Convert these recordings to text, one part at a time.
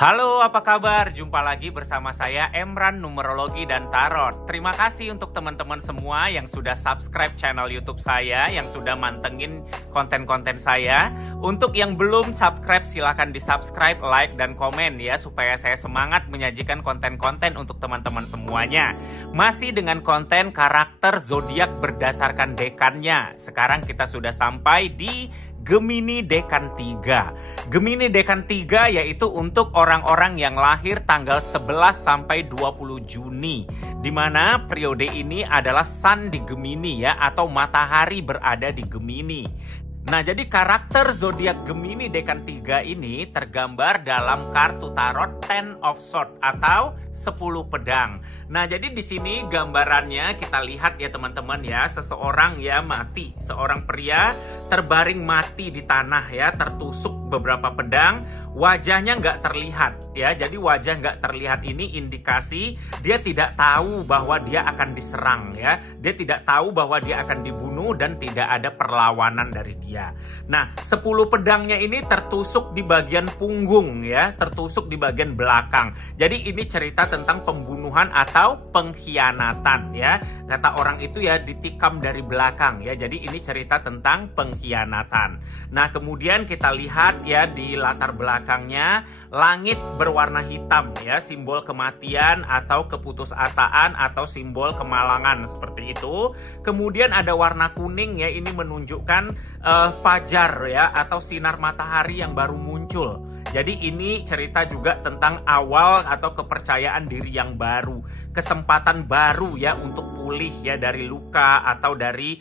Halo, apa kabar? Jumpa lagi bersama saya Emran Numerologi dan Tarot. Terima kasih untuk teman-teman semua yang sudah subscribe channel YouTube saya, yang sudah mantengin konten-konten saya. Untuk yang belum subscribe, silahkan di-subscribe, like, dan komen ya, supaya saya semangat menyajikan konten-konten untuk teman-teman semuanya. Masih dengan konten karakter zodiak berdasarkan dekannya. Sekarang kita sudah sampai di Gemini Dekan 3. Gemini Dekan 3 yaitu untuk orang-orang yang lahir tanggal 11 sampai 20 Juni. Di mana periode ini adalah Sun di Gemini ya, atau matahari berada di Gemini. Nah, jadi karakter zodiak Gemini Dekan 3 ini tergambar dalam kartu tarot Ten of Swords atau 10 pedang. Nah, jadi di sini gambarannya kita lihat ya teman-teman ya, seseorang ya mati, seorang pria terbaring mati di tanah ya, tertusuk beberapa pedang, wajahnya nggak terlihat ya. Jadi wajah nggak terlihat ini indikasi dia tidak tahu bahwa dia akan diserang ya, dia tidak tahu bahwa dia akan dibunuh dan tidak ada perlawanan dari dia. Nah, 10 pedangnya ini tertusuk di bagian punggung ya, tertusuk di bagian belakang. Jadi ini cerita tentang pembunuhan atau pengkhianatan ya. Kata orang itu ya, ditikam dari belakang ya. Jadi ini cerita tentang pengkhianatan. Nah, kemudian kita lihat ya di latar belakangnya langit berwarna hitam ya, simbol kematian atau keputusasaan atau simbol kemalangan seperti itu. Kemudian ada warna kuning ya, ini menunjukkan fajar ya, atau sinar matahari yang baru muncul. Jadi ini cerita juga tentang awal atau kepercayaan diri yang baru, kesempatan baru ya untuk pulih ya dari luka atau dari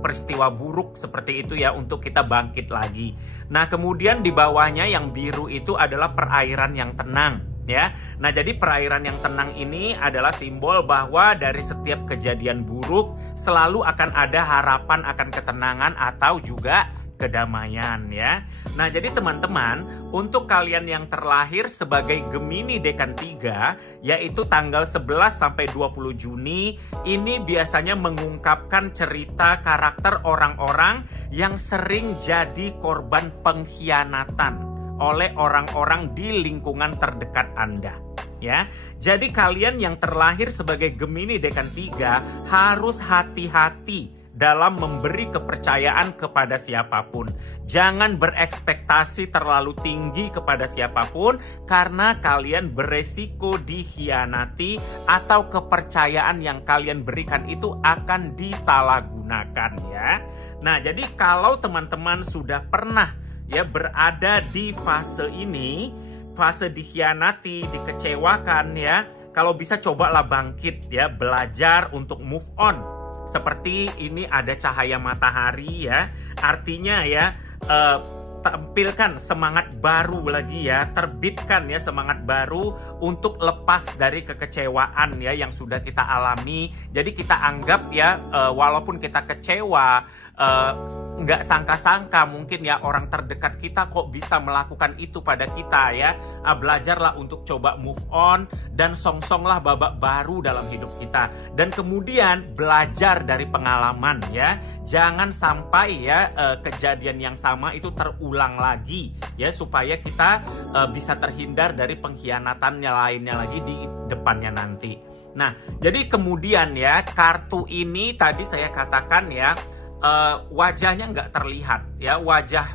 peristiwa buruk seperti itu ya, untuk kita bangkit lagi. Nah, kemudian di bawahnya yang biru itu adalah perairan yang tenang ya. Nah, jadi perairan yang tenang ini adalah simbol bahwa dari setiap kejadian buruk selalu akan ada harapan akan ketenangan atau juga kedamaian ya. Nah, jadi teman-teman, untuk kalian yang terlahir sebagai Gemini Dekan 3 yaitu tanggal 11 sampai 20 Juni, ini biasanya mengungkapkan cerita karakter orang-orang yang sering jadi korban pengkhianatan oleh orang-orang di lingkungan terdekat Anda ya. Jadi kalian yang terlahir sebagai Gemini Dekan 3 harus hati-hati dalam memberi kepercayaan kepada siapapun. Jangan berekspektasi terlalu tinggi kepada siapapun, karena kalian beresiko dikhianati atau kepercayaan yang kalian berikan itu akan disalahgunakan ya. Nah, jadi kalau teman-teman sudah pernah ya berada di fase ini, fase dikhianati, dikecewakan ya, kalau bisa cobalah bangkit ya, belajar untuk move on. Seperti ini ada cahaya matahari ya, artinya ya tampilkan semangat baru lagi ya, terbitkan ya semangat baru untuk lepas dari kekecewaan ya yang sudah kita alami. Jadi kita anggap ya, walaupun kita kecewa, nggak sangka-sangka mungkin ya orang terdekat kita kok bisa melakukan itu pada kita ya. Belajarlah untuk coba move on dan song-songlah babak baru dalam hidup kita. Dan kemudian belajar dari pengalaman ya. Jangan sampai ya kejadian yang sama itu terulang lagi ya, supaya kita bisa terhindar dari pengkhianatannya lainnya lagi di depannya nanti. Nah, jadi kemudian ya, kartu ini tadi saya katakan ya, wajahnya nggak terlihat ya, wajah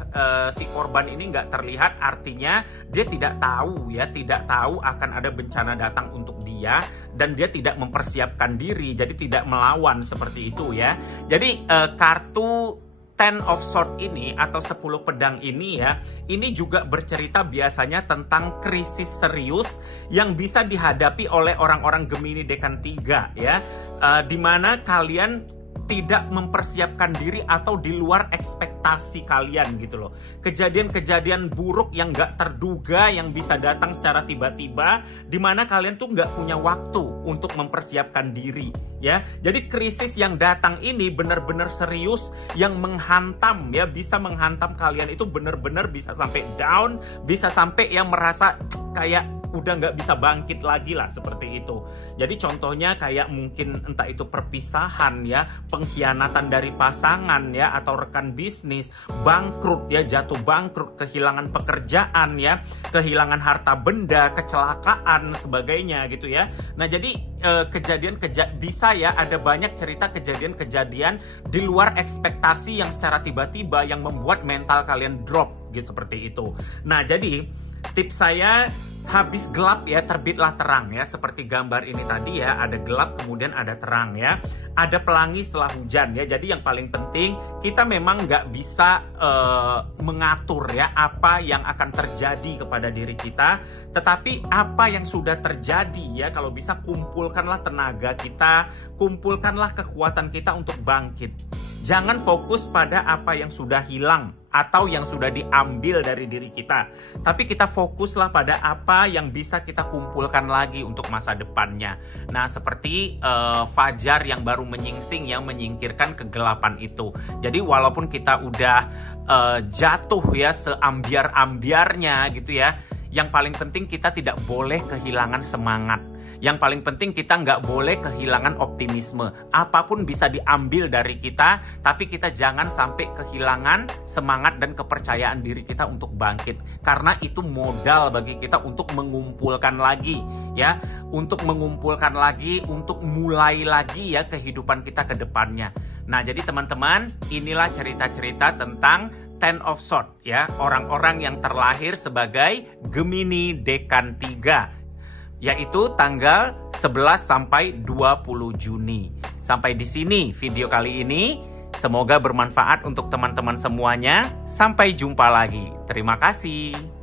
si korban ini nggak terlihat, artinya dia tidak tahu ya, tidak tahu akan ada bencana datang untuk dia, dan dia tidak mempersiapkan diri, jadi tidak melawan seperti itu ya. Jadi kartu Ten of Swords ini atau 10 pedang ini ya, ini juga bercerita biasanya tentang krisis serius yang bisa dihadapi oleh orang-orang Gemini Dekan 3 ya, dimana kalian tidak mempersiapkan diri atau di luar ekspektasi kalian gitu loh. Kejadian-kejadian buruk yang gak terduga yang bisa datang secara tiba-tiba, dimana kalian tuh gak punya waktu untuk mempersiapkan diri ya. Jadi krisis yang datang ini benar-benar serius, yang menghantam ya, bisa menghantam kalian itu benar-benar bisa sampai down, bisa sampai yang merasa kayak udah nggak bisa bangkit lagi lah, seperti itu. Jadi contohnya kayak mungkin entah itu perpisahan ya, pengkhianatan dari pasangan ya, atau rekan bisnis, bangkrut ya, jatuh bangkrut, kehilangan pekerjaan ya, kehilangan harta benda, kecelakaan, sebagainya gitu ya. Nah jadi bisa ya, ada banyak cerita kejadian-kejadian di luar ekspektasi yang secara tiba-tiba yang membuat mental kalian drop gitu, seperti itu. Nah jadi tips saya, habis gelap ya terbitlah terang ya, seperti gambar ini tadi ya, ada gelap kemudian ada terang ya, ada pelangi setelah hujan ya. Jadi yang paling penting, kita memang nggak bisa mengatur ya apa yang akan terjadi kepada diri kita, tetapi apa yang sudah terjadi ya, kalau bisa kumpulkanlah tenaga kita, kumpulkanlah kekuatan kita untuk bangkit. Jangan fokus pada apa yang sudah hilang atau yang sudah diambil dari diri kita, tapi kita fokuslah pada apa yang bisa kita kumpulkan lagi untuk masa depannya. Nah seperti fajar yang baru menyingsing, yang menyingkirkan kegelapan itu. Jadi walaupun kita udah jatuh ya seambiar-ambiarnya gitu ya, yang paling penting kita tidak boleh kehilangan semangat. Yang paling penting kita nggak boleh kehilangan optimisme. Apapun bisa diambil dari kita, tapi kita jangan sampai kehilangan semangat dan kepercayaan diri kita untuk bangkit. Karena itu modal bagi kita untuk mengumpulkan lagi ya, untuk mengumpulkan lagi, untuk mulai lagi ya kehidupan kita ke depannya. Nah jadi teman-teman, inilah cerita-cerita tentang Ten of Swords ya, orang-orang yang terlahir sebagai Gemini Dekan 3. Yaitu tanggal 11 sampai 20 Juni. Sampai di sini video kali ini. Semoga bermanfaat untuk teman-teman semuanya. Sampai jumpa lagi. Terima kasih.